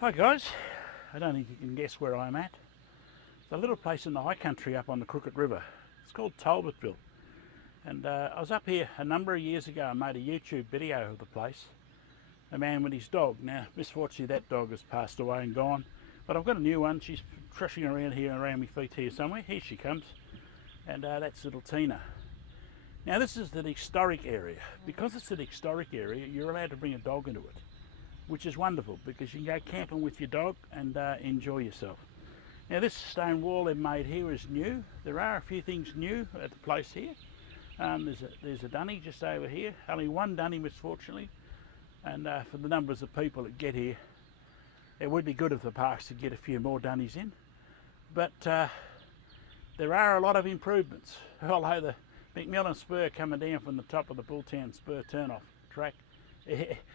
Hi guys, I don't think you can guess where I'm at. It's a little place in the high country up on the Crooked River. It's called Talbotville. And I was up here a number of years ago and made a YouTube video of the place. A man with his dog. Now, misfortunately that dog has passed away and gone. But I've got a new one. She's trashing around here and around my feet here somewhere. Here she comes. And that's little Tina. Now this is the historic area. Because it's an historic area, you're allowed to bring a dog into it, which is wonderful because you can go camping with your dog and enjoy yourself. Now this stone wall they've made here is new. There are a few things new at the place here. There's a dunny just over here, only one dunny misfortunately, and for the numbers of people that get here, it would be good if the parks could get a few more dunnies in. But there are a lot of improvements. Although the McMillan Spur coming down from the top of the Bulltown Spur turn-off track,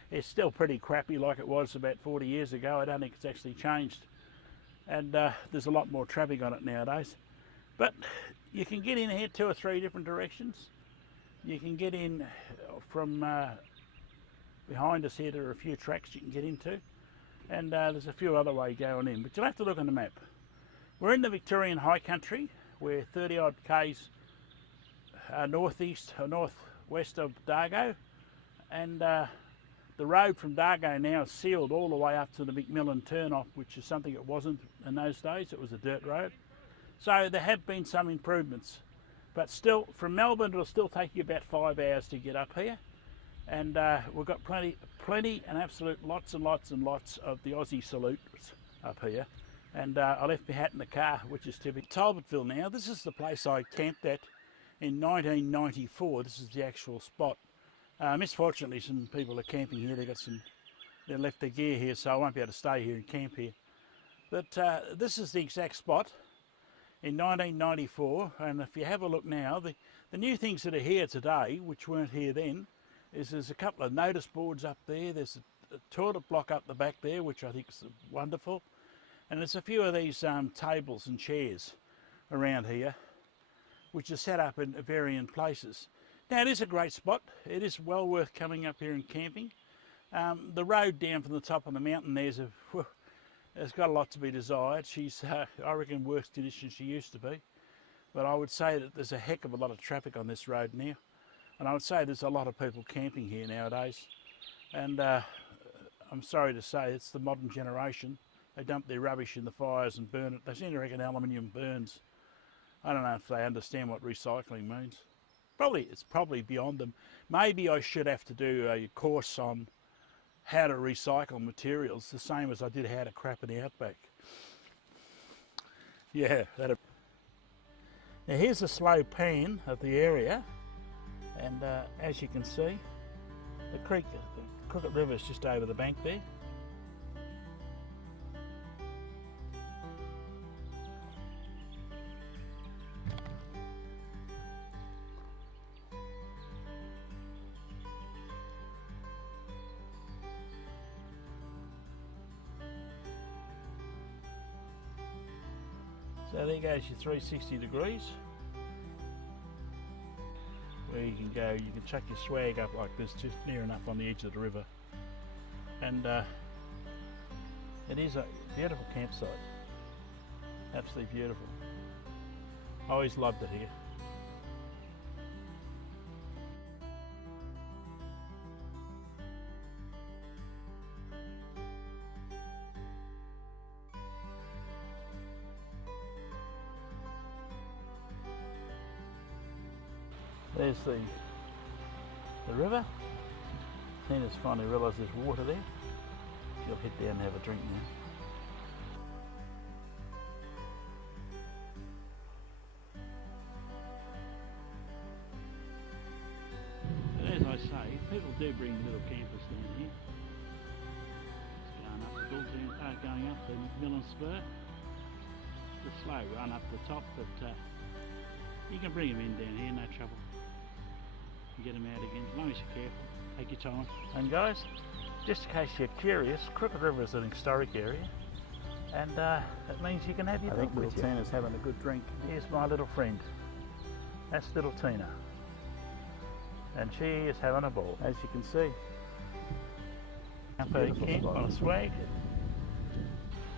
it's still pretty crappy like it was about 40 years ago. I don't think it's actually changed, and there's a lot more traffic on it nowadays. But you can get in here 2 or 3 different directions. You can get in from behind us here. There are a few tracks you can get into, and there's a few other ways going in, but you'll have to look on the map. We're in the Victorian High Country. We're 30 odd k's northeast or northwest of Dargo, and the road from Dargo now is sealed all the way up to the McMillan turnoff, which is something it wasn't in those days. It was a dirt road. So there have been some improvements, but still from Melbourne it'll still take you about 5 hours to get up here, and we've got plenty and absolute lots and lots and lots of the Aussie salutes up here. And I left my hat in the car, which is typical. Talbotville now, this is the place I camped at in 1994. This is the actual spot. Misfortunately, some people are camping here. They left their gear here, so I won't be able to stay here and camp here. But this is the exact spot in 1994. And if you have a look now, the new things that are here today, which weren't here then, is there's a couple of notice boards up there. There's a toilet block up the back there, which I think is wonderful. And there's a few of these tables and chairs around here, which are set up in varying places. Now it is a great spot. It is well worth coming up here and camping. The road down from the top of the mountain there's got a lot to be desired. She's, I reckon, worse condition she used to be. But I would say that there's a heck of a lot of traffic on this road now. And I would say there's a lot of people camping here nowadays. And I'm sorry to say, it's the modern generation. They dump their rubbish in the fires and burn it. They seem to reckon aluminium burns. I don't know if they understand what recycling means. It's probably beyond them. Maybe I should have to do a course on how to recycle materials, the same as I did how to crap in the outback. Yeah, that'll... Now here's a slow pan of the area, and as you can see, the Crooked River is just over the bank there. So there goes your 360 degrees, where you can go, you can chuck your swag up like this, just near enough on the edge of the river. And it is a beautiful campsite, absolutely beautiful. I always loved it here. There's the river. Tina's finally realised there's water there. She'll head down and have a drink now. But as I say, people do bring little campers down here. It's going up the Bulltown, going up the McMillan Spur. It's a slow run up the top, but you can bring them in down here, no trouble. And get them out again, as long as you're careful. Take your time. And guys, just in case you're curious, Crooked River is an historic area, and it means you can have your dog with you. I think little Tina's having a good drink. Here's my little friend. That's little Tina. And she is having a ball, as you can see. Up at camp on a swag.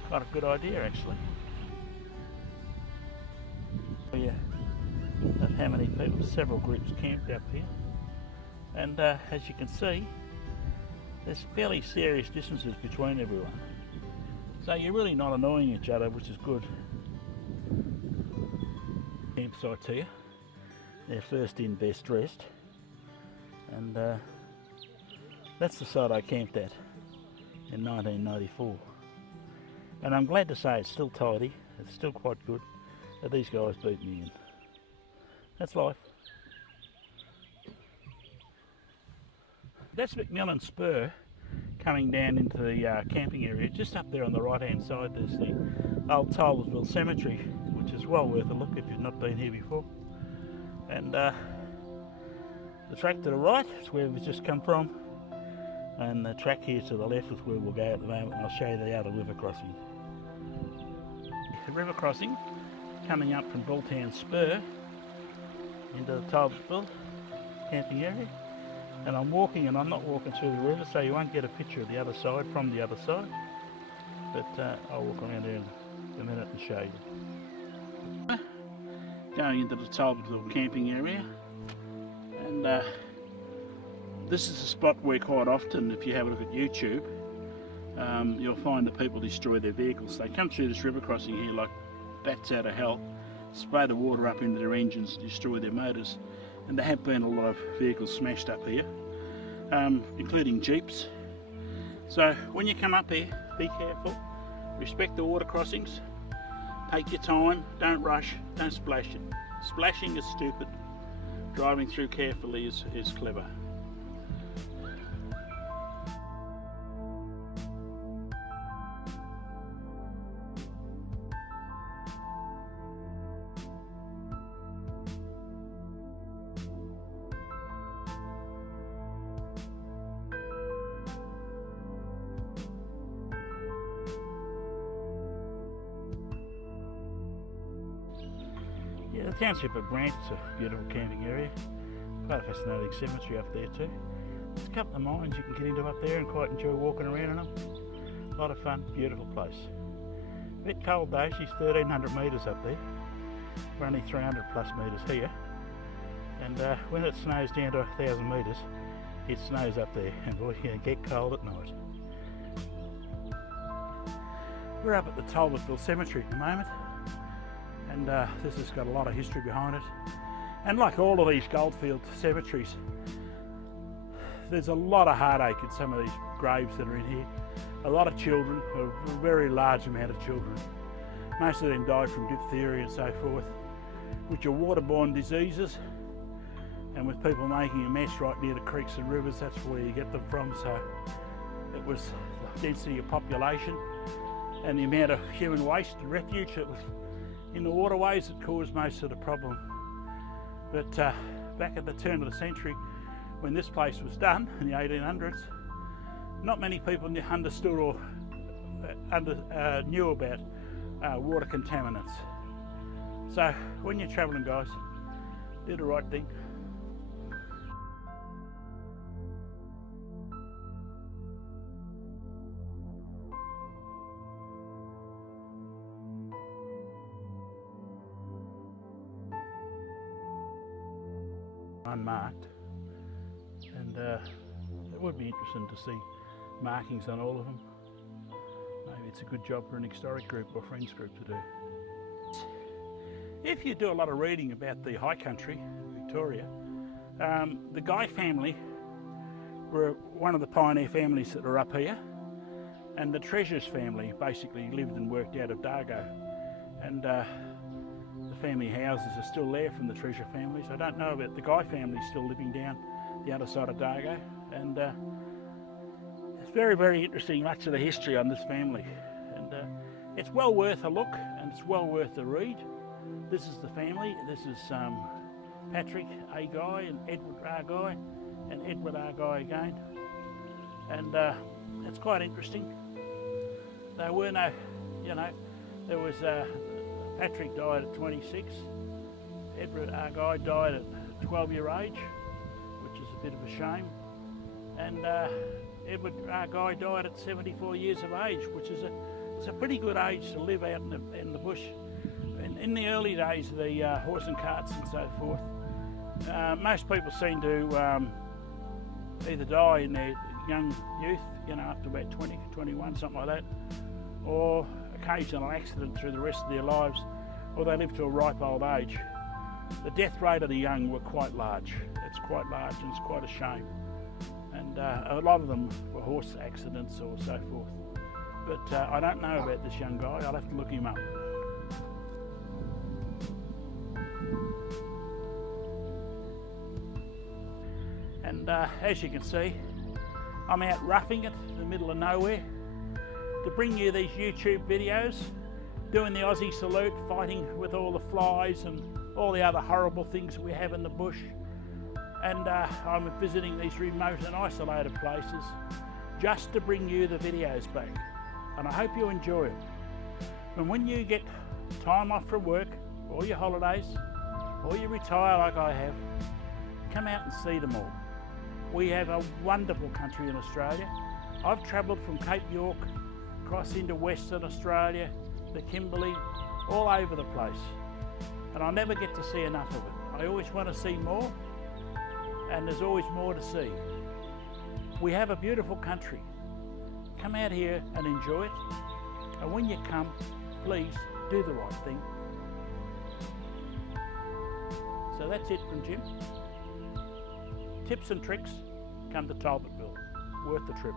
Quite a good idea actually. Yeah, of how many people, several groups camped up here, and as you can see, there's fairly serious distances between everyone, so you're really not annoying each other, which is good. Campsites here, they're first in, best dressed, and that's the site I camped at in 1994, and I'm glad to say it's still tidy, it's still quite good, but these guys beat me in. That's life. That's McMillan Spur coming down into the camping area. Just up there on the right hand side there's the old Talbotville cemetery, which is well worth a look if you've not been here before. And the track to the right is where we've just come from, and the track here to the left is where we'll go at the moment, and I'll show you the outer river crossing. The river crossing coming up from Bulltown Spur into the Talbotville camping area, and I'm walking, and I'm not walking through the river, so you won't get a picture of the other side from the other side, but I'll walk around there in a minute and show you. Going into the Talbotville camping area, and this is a spot where quite often, if you have a look at YouTube, you'll find that people destroy their vehicles. They come through this river crossing here like bats out of hell, spray the water up into their engines, destroy their motors, and there have been a lot of vehicles smashed up here, including Jeeps. So when you come up here, be careful, respect the water crossings, take your time, don't rush, don't splash it. Splashing is stupid, driving through carefully is clever. Yeah, the township of Grant is a beautiful camping area. Quite a fascinating cemetery up there too. There's a couple of mines you can get into up there and quite enjoy walking around in them. A lot of fun, beautiful place. A bit cold though, she's 1300 metres up there. We're only 300 plus metres here. And when it snows down to 1000 metres, it snows up there, and boy, you get cold at night. We're up at the Talbotville Cemetery at the moment, and this has got a lot of history behind it. And like all of these goldfield cemeteries, there's a lot of heartache in some of these graves that are in here. A lot of children, a very large amount of children. Most of them died from diphtheria and so forth, which are waterborne diseases, and with people making a mess right near the creeks and rivers, that's where you get them from. So it was the density of population and the amount of human waste and refuge that was in the waterways that caused most of the problem. But back at the turn of the century, when this place was done in the 1800s, not many people understood or knew about water contaminants. So when you're travelling, guys, do the right thing. Unmarked, and it would be interesting to see markings on all of them. Maybe it's a good job for an historic group or friends group to do. If you do a lot of reading about the high country, Victoria, the Guy family were one of the pioneer families that are up here, and the Treasures family basically lived and worked out of Dargo, and the family houses are still there from the Treasure families. I don't know about the Guy family still living down the other side of Dargo, and it's very, very interesting, much of the history on this family, and it's well worth a look and it's well worth a read. This is the family. This is Patrick A. Guy and Edward R. Guy and Edward R. Guy again, and it's quite interesting. There were no, there was Patrick died at 26, Edward R. Guy died at 12-year age, which is a bit of a shame, and Edward R. Guy died at 74 years of age, which is it's a pretty good age to live out in the bush. In the early days of the horse and carts and so forth, most people seem to either die in their young youth, you know, up to about 20, 21, something like that, or occasional accident through the rest of their lives, or they live to a ripe old age. The death rate of the young were quite large. It's quite large and it's quite a shame. And a lot of them were horse accidents or so forth. But I don't know about this young guy. I'll have to look him up. And as you can see, I'm out roughing it in the middle of nowhere to bring you these YouTube videos, doing the Aussie salute, fighting with all the flies and all the other horrible things we have in the bush. And I'm visiting these remote and isolated places just to bring you the videos back. And I hope you enjoy it. And when you get time off from work, or your holidays, or you retire like I have, come out and see them all. We have a wonderful country in Australia. I've travelled from Cape York across into Western Australia, the Kimberley, all over the place. And I never get to see enough of it. I always want to see more, and there's always more to see. We have a beautiful country. Come out here and enjoy it. And when you come, please do the right thing. So that's it from Jim. Tips and tricks, come to Talbotville. Worth the trip.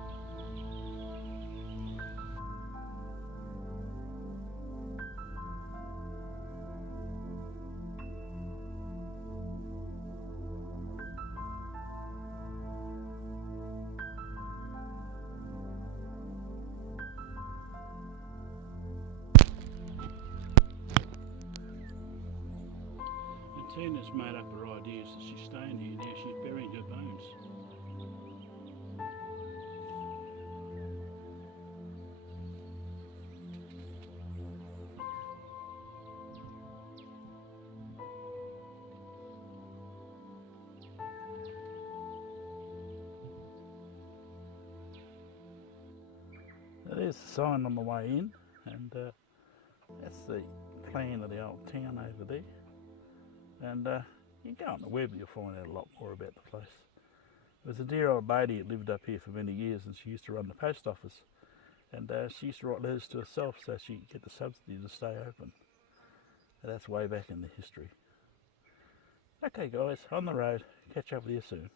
Tina's made up her ideas that she's staying here now. She's burying her bones. There's the sign on the way in, and that's the plan of the old town over there. And you go on the web, you'll find out a lot more about the place. There was a dear old lady that lived up here for many years, and she used to run the post office. And she used to write letters to herself so she could get the subsidy to stay open. And that's way back in the history. Okay guys, on the road. Catch up with you soon.